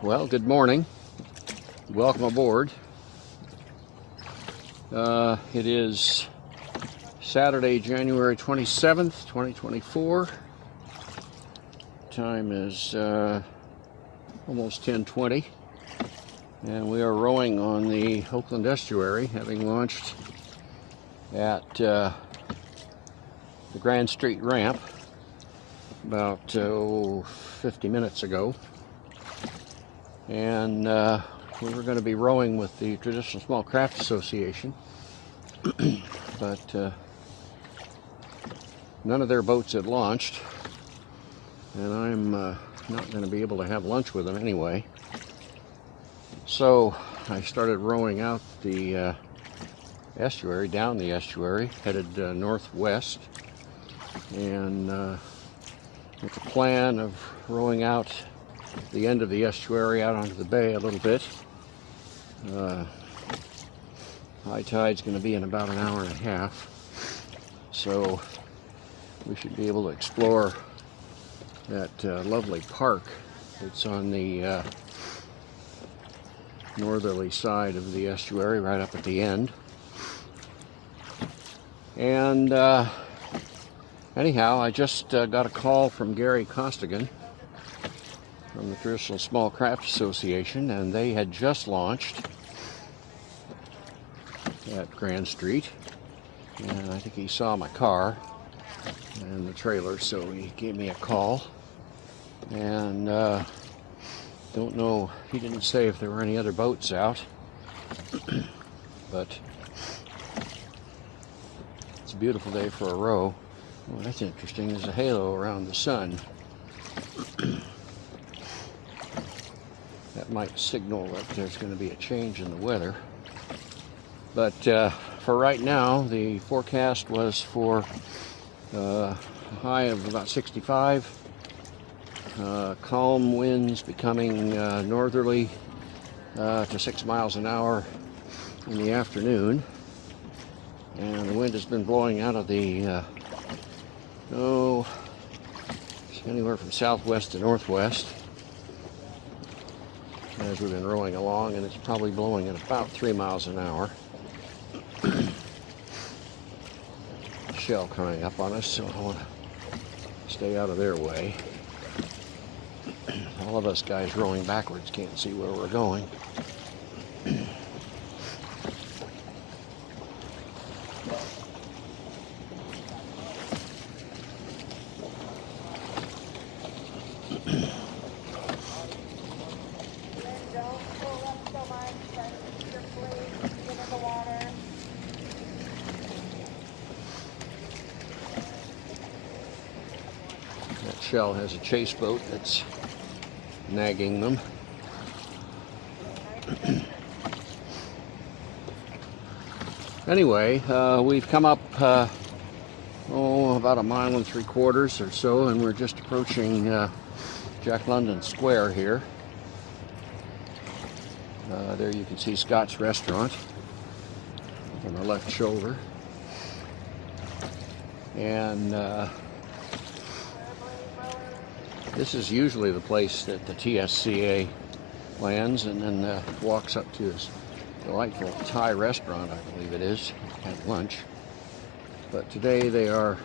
Well, good morning. Welcome aboard. It is Saturday, January 27th, 2024. Time is almost 10:20, and we are rowing on the Oakland Estuary, having launched at the Grand Street ramp about 50 minutes ago. And we were going to be rowing with the Traditional Small Craft Association, but none of their boats had launched, and I'm not going to be able to have lunch with them anyway. So I started rowing out the estuary, down the estuary, headed northwest, and with the plan of rowing out the end of the estuary out onto the bay a little bit. High tide's going to be in about an hour and a half, so we should be able to explore that lovely park that's on the northerly side of the estuary, right up at the end. And anyhow, I just got a call from Gary Costigan from the Traditional Small Craft Association, and they had just launched at Grand Street, and I think he saw my car and the trailer, so he gave me a call. And don't know, he didn't say if there were any other boats out, but it's a beautiful day for a row. Oh, that's interesting. There's a halo around the sun. That might signal that there's going to be a change in the weather. But for right now, the forecast was for a high of about 65, calm winds becoming northerly to 6 miles an hour in the afternoon. And the wind has been blowing out of the, anywhere from southwest to northwest as we've been rowing along, and it's probably blowing at about 3 miles an hour. Shell coming up on us, so I want to stay out of their way. All of us guys rowing backwards can't see where we're going. Shell has a chase boat that's nagging them. Anyway, we've come up about 1.75 miles or so, and we're just approaching Jack London Square here. There you can see Scott's Restaurant on the left shoulder. And this is usually the place that the TSCA lands and then walks up to this delightful Thai restaurant, I believe it is, at lunch. But today they are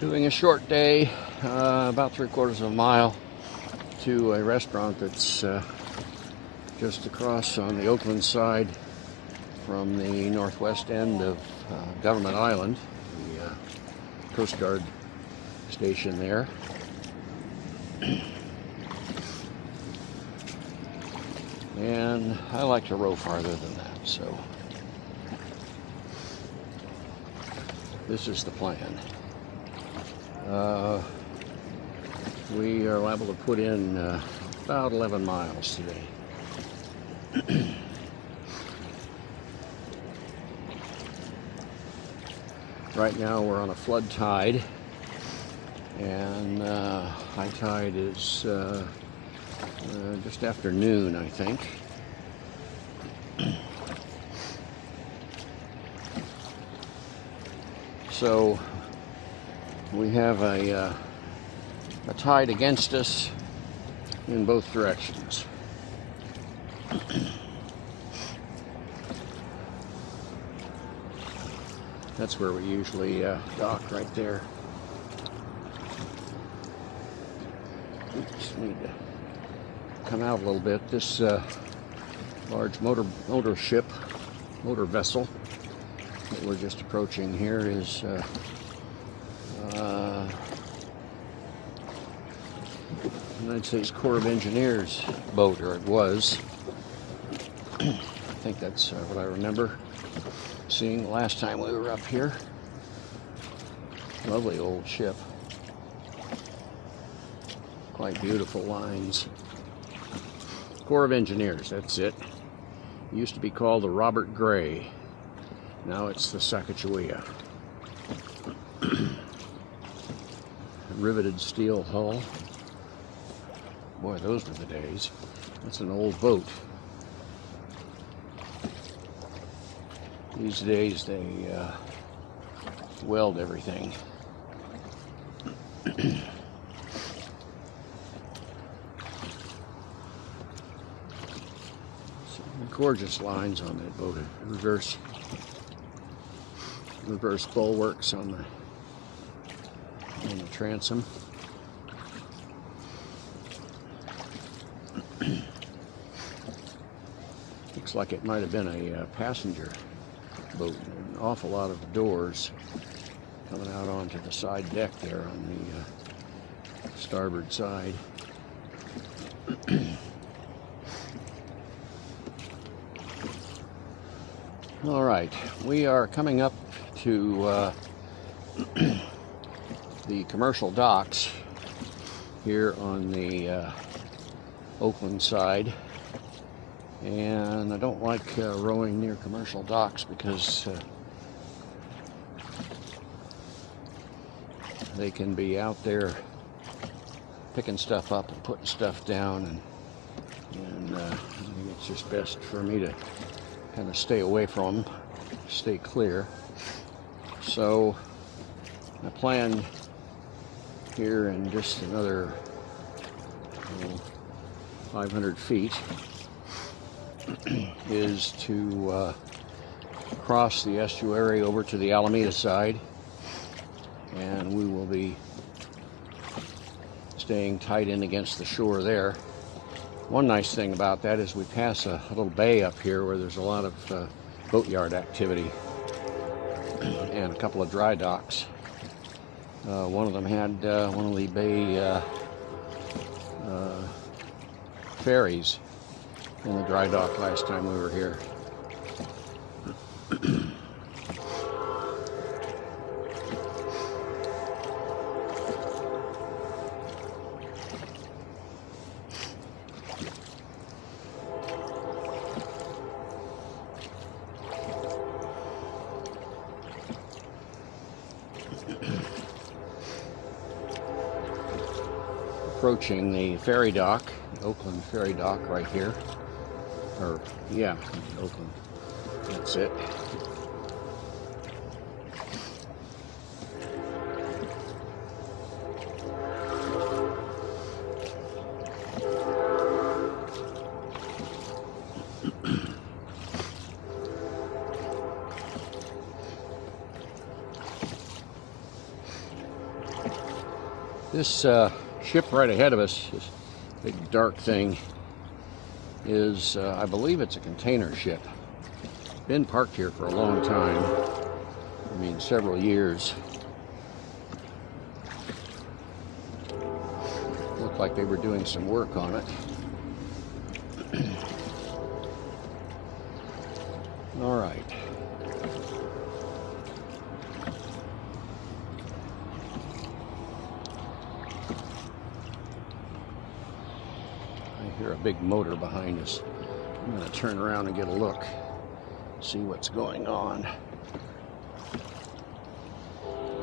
doing a short day, about 3/4 of a mile, to a restaurant that's just across on the Oakland side from the northwest end of Government Island, the Coast Guard station there. And I like to row farther than that, so this is the plan. We are liable to put in about 11 miles today. Right now we're on a flood tide, and high tide is just after noon, I think. So we have a tide against us in both directions. That's where we usually dock, right there. Just need to come out a little bit. This large motor vessel that we're just approaching here is United States Corps of Engineers boat, or it was. I think that's what I remember seeing the last time we were up here. Lovely old ship. Quite beautiful lines. Corps of Engineers, that's it. It used to be called the Robert Gray. Now it's the Sacagawea. Riveted steel hull. Boy, those were the days. That's an old boat. These days they weld everything. Some gorgeous lines on that boat. Reverse bulwarks on the transom. Looks like it might have been a passenger boat. An awful lot of doors coming out onto the side deck there on the starboard side. All right, we are coming up to the commercial docks here on the Oakland side. And I don't like rowing near commercial docks because they can be out there picking stuff up and putting stuff down, and I think it's just best for me to kind of stay away from them, stay clear. So my plan here in just another 500 feet is to cross the estuary over to the Alameda side, and we will be staying tight in against the shore there. One nice thing about that is we pass a little bay up here where there's a lot of boatyard activity and a couple of dry docks. One of them had one of the bay ferries in the dry dock last time we were here. Approaching the ferry dock, Oakland ferry dock right here. Or, yeah, Oakland. That's it. This ship right ahead of us, this big dark thing, is, I believe it's a container ship. Been parked here for a long time. I mean, several years. Looked like they were doing some work on it. All right. I hear a big motor behind us. I'm going to turn around and get a look, see what's going on.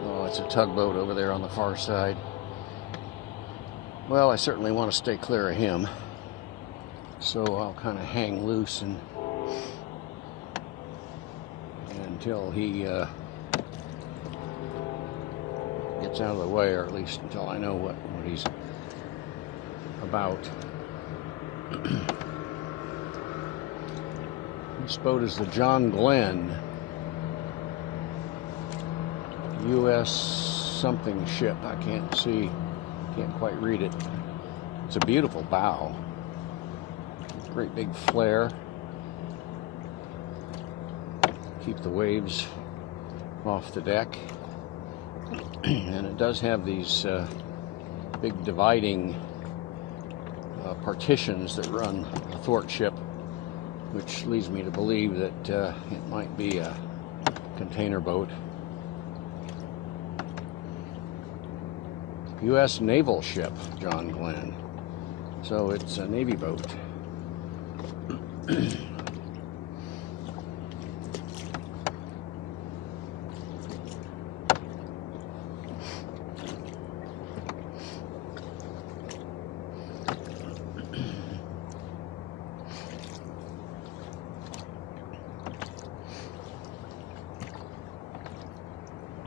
Oh, it's a tugboat over there on the far side. Well, I certainly want to stay clear of him, so I'll kind of hang loose and until he gets out of the way, or at least until I know what he's about. This boat is the John Glenn U.S. something ship. I can't quite read it. It's a beautiful bow. Great big flare. Keep the waves off the deck. And it does have these big dividing partitions that run athwartship, which leads me to believe that it might be a container boat. U.S. naval ship, John Glenn. So it's a Navy boat.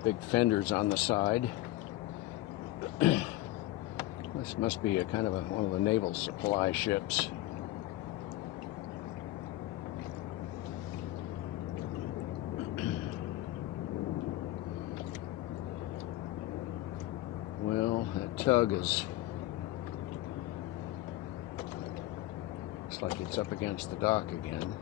Big fenders on the side. This must be a kind of one of the naval supply ships. Well, that tug looks like it's up against the dock again.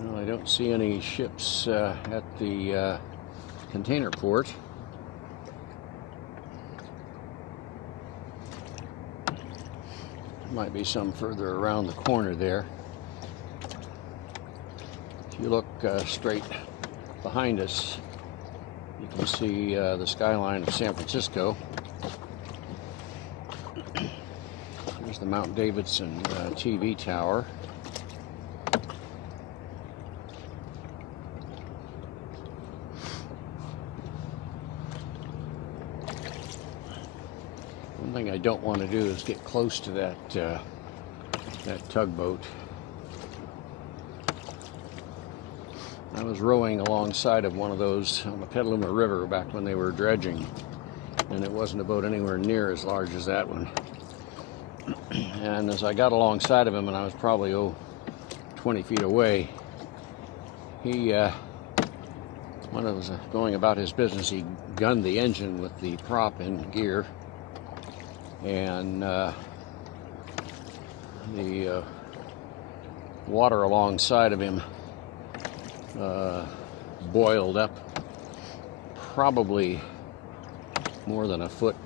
Well, I don't see any ships at the container port. Might be some further around the corner there. If you look straight behind us, you can see the skyline of San Francisco. There's the Mount Davidson TV tower. One thing I don't want to do is get close to that tugboat. I was rowing alongside of one of those on the Petaluma River back when they were dredging, and it wasn't a boat anywhere near as large as that one. And as I got alongside of him, and I was probably 20 feet away, he when I was going about his business, he gunned the engine with the prop in gear, and the water alongside of him boiled up probably more than a foot,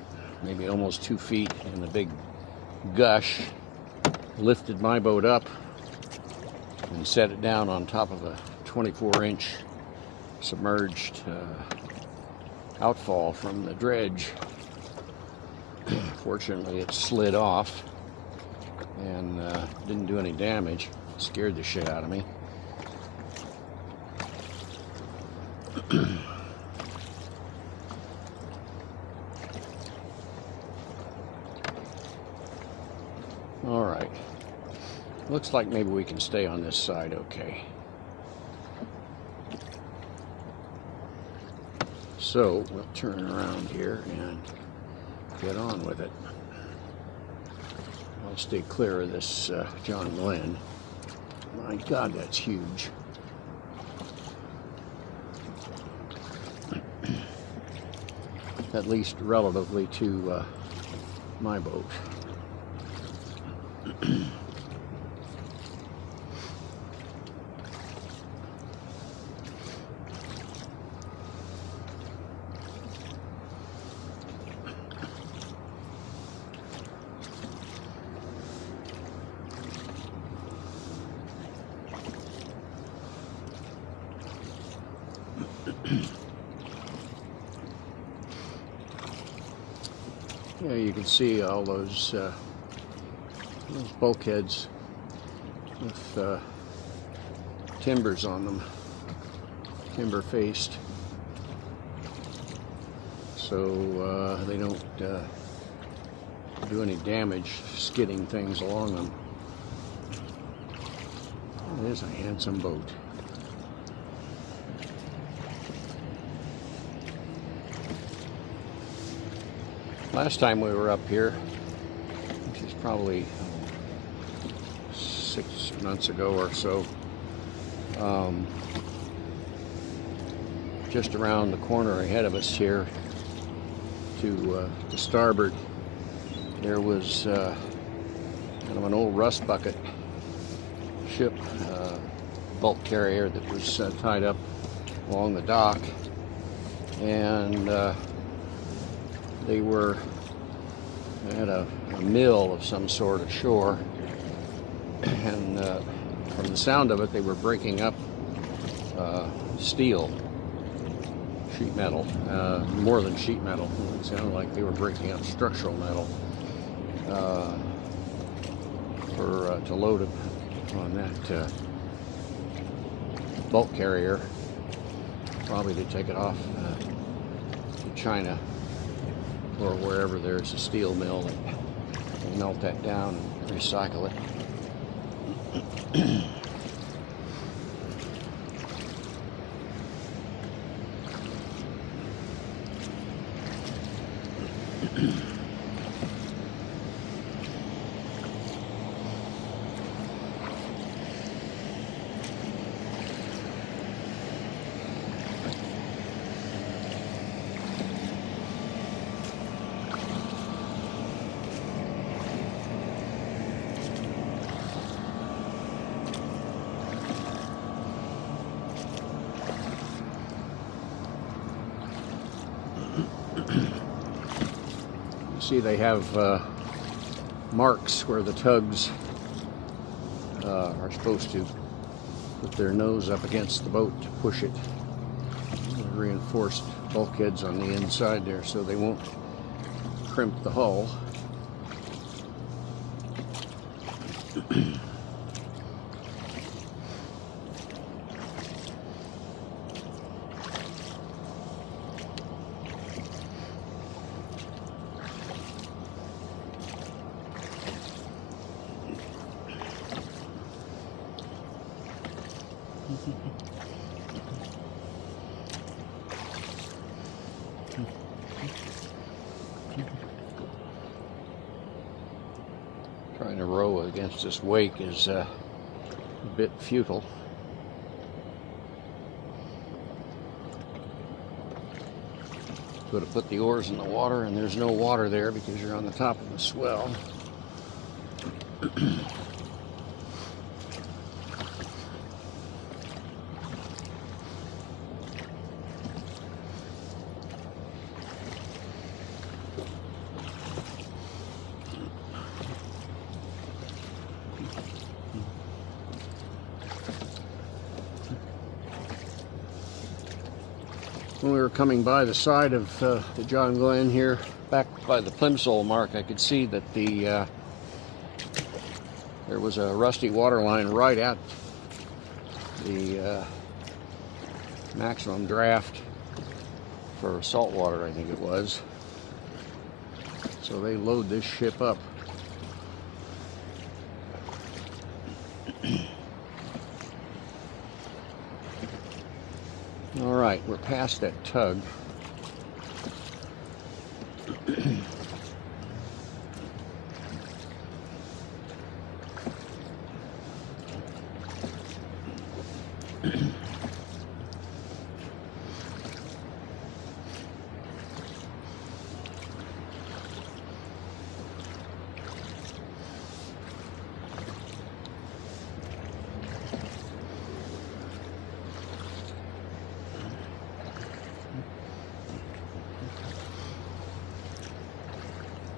maybe almost 2 feet, and the big gush lifted my boat up and set it down on top of a 24-inch submerged outfall from the dredge. Fortunately, it slid off and didn't do any damage. Scared the shit out of me. All right. Looks like maybe we can stay on this side okay. So we'll turn around here and get on with it. I'll stay clear of this John Glenn. My God, that's huge. At least relatively to my boat. Yeah, you can see all those bulkheads with timbers on them, timber faced, so they don't do any damage skidding things along them. It is a handsome boat. Last time we were up here, which is probably 6 months ago or so, just around the corner ahead of us here to starboard, there was kind of an old rust bucket ship, bulk carrier that was tied up along the dock, and they had a mill of some sort ashore, and from the sound of it, they were breaking up steel, sheet metal, more than sheet metal. It sounded like they were breaking up structural metal to load it on that bulk carrier, probably to take it off to China or wherever there's a steel mill that will melt that down and recycle it. See, they have marks where the tugs are supposed to put their nose up against the boat to push it. Reinforced bulkheads on the inside there so they won't crimp the hull. Trying to row against this wake is a bit futile. Could have put the oars in the water, and there's no water there because you're on the top of the swell. When we were coming by the side of the John Glenn here, back by the Plimsoll mark, I could see that there was a rusty water line right at the maximum draft for salt water, I think it was. So they load this ship up. All right, we're past that tug.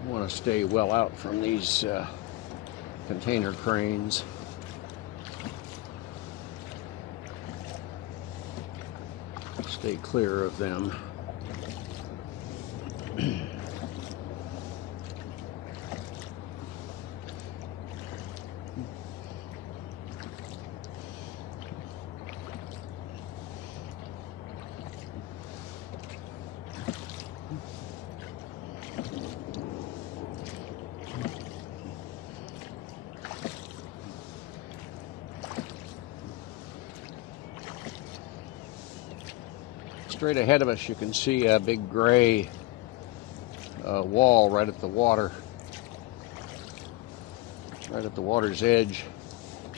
Want to stay well out from these container cranes. Stay clear of them. Straight ahead of us, you can see a big gray wall right at the water, right at the water's edge.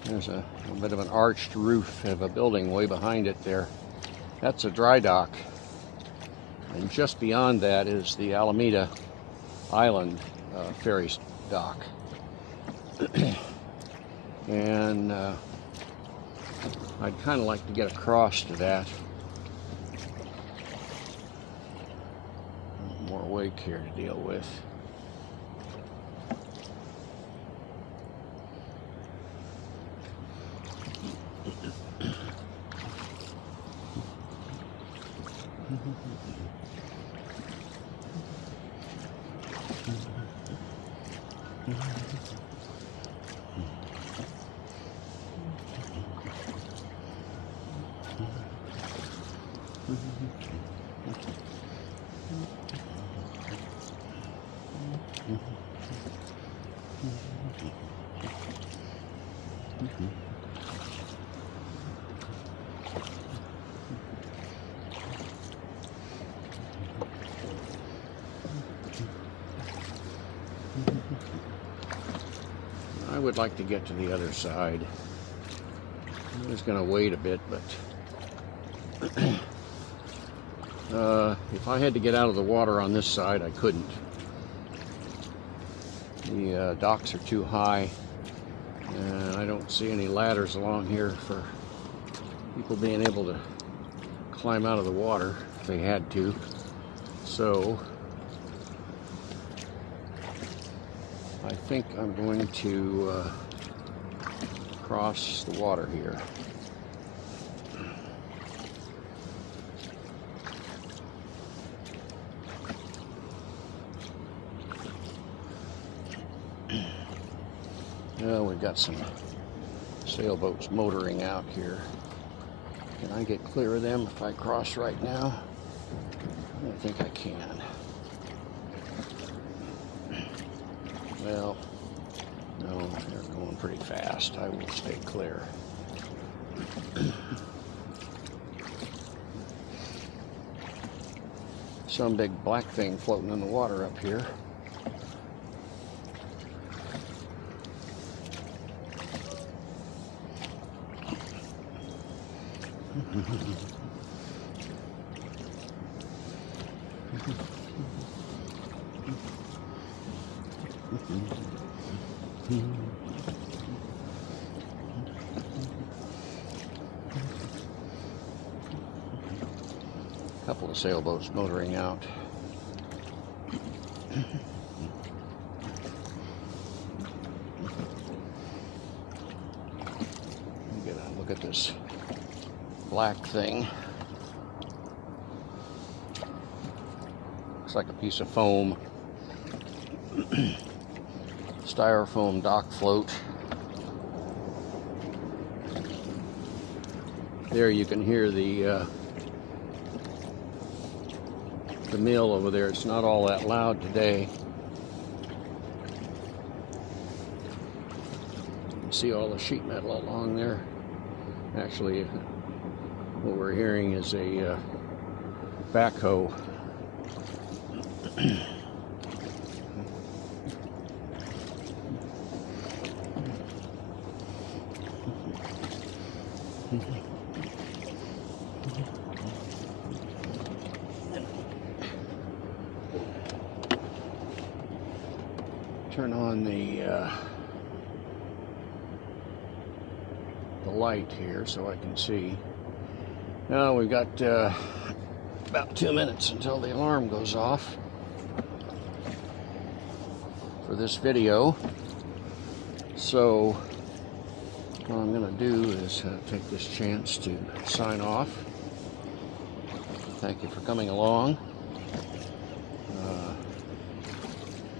There's a bit of an arched roof of a building way behind it there. That's a dry dock. And just beyond that is the Alameda Island ferry dock. And I'd kind of like to get across to that. More wake here to deal with. I would like to get to the other side. I'm just going to wait a bit, but if I had to get out of the water on this side, I couldn't. The docks are too high, and I don't see any ladders along here for people being able to climb out of the water if they had to. So I think I'm going to cross the water here. Well, we've got some sailboats motoring out here. Can I get clear of them if I cross right now? I think I can. Well, no, they're going pretty fast. I will stay clear. Some big black thing floating in the water up here. A couple of sailboats motoring out. Get a look at this black thing. Looks like a piece of foam. Styrofoam dock float. There you can hear the mill over there. It's not all that loud today. You see all the sheet metal along there. Actually, what we're hearing is a backhoe. Turn on the light here so I can see. Now we've got about 2 minutes until the alarm goes off for this video. So what I'm going to do is take this chance to sign off. Thank you for coming along.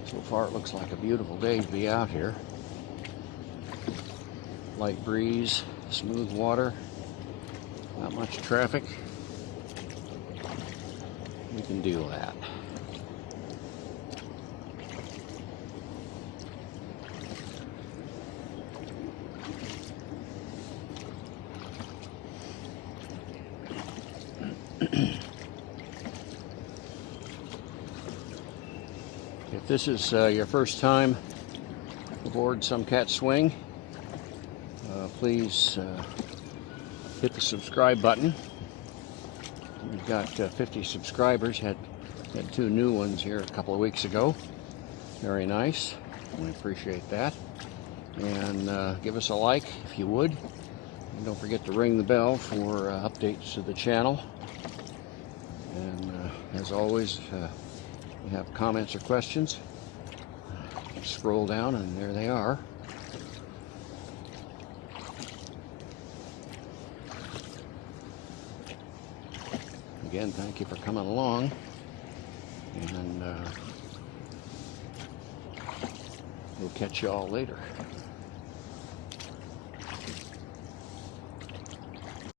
So far it looks like a beautiful day to be out here. Light breeze, smooth water, not much traffic. We can do that. this is your first time aboard Some Cat Swing, please hit the subscribe button. We've got 50 subscribers, had 2 new ones here a couple of weeks ago. Very nice. We appreciate that. And give us a like if you would. And don't forget to ring the bell for updates to the channel. And as always, if you have comments or questions, scroll down and there they are. Again, thank you for coming along. And we'll catch you all later.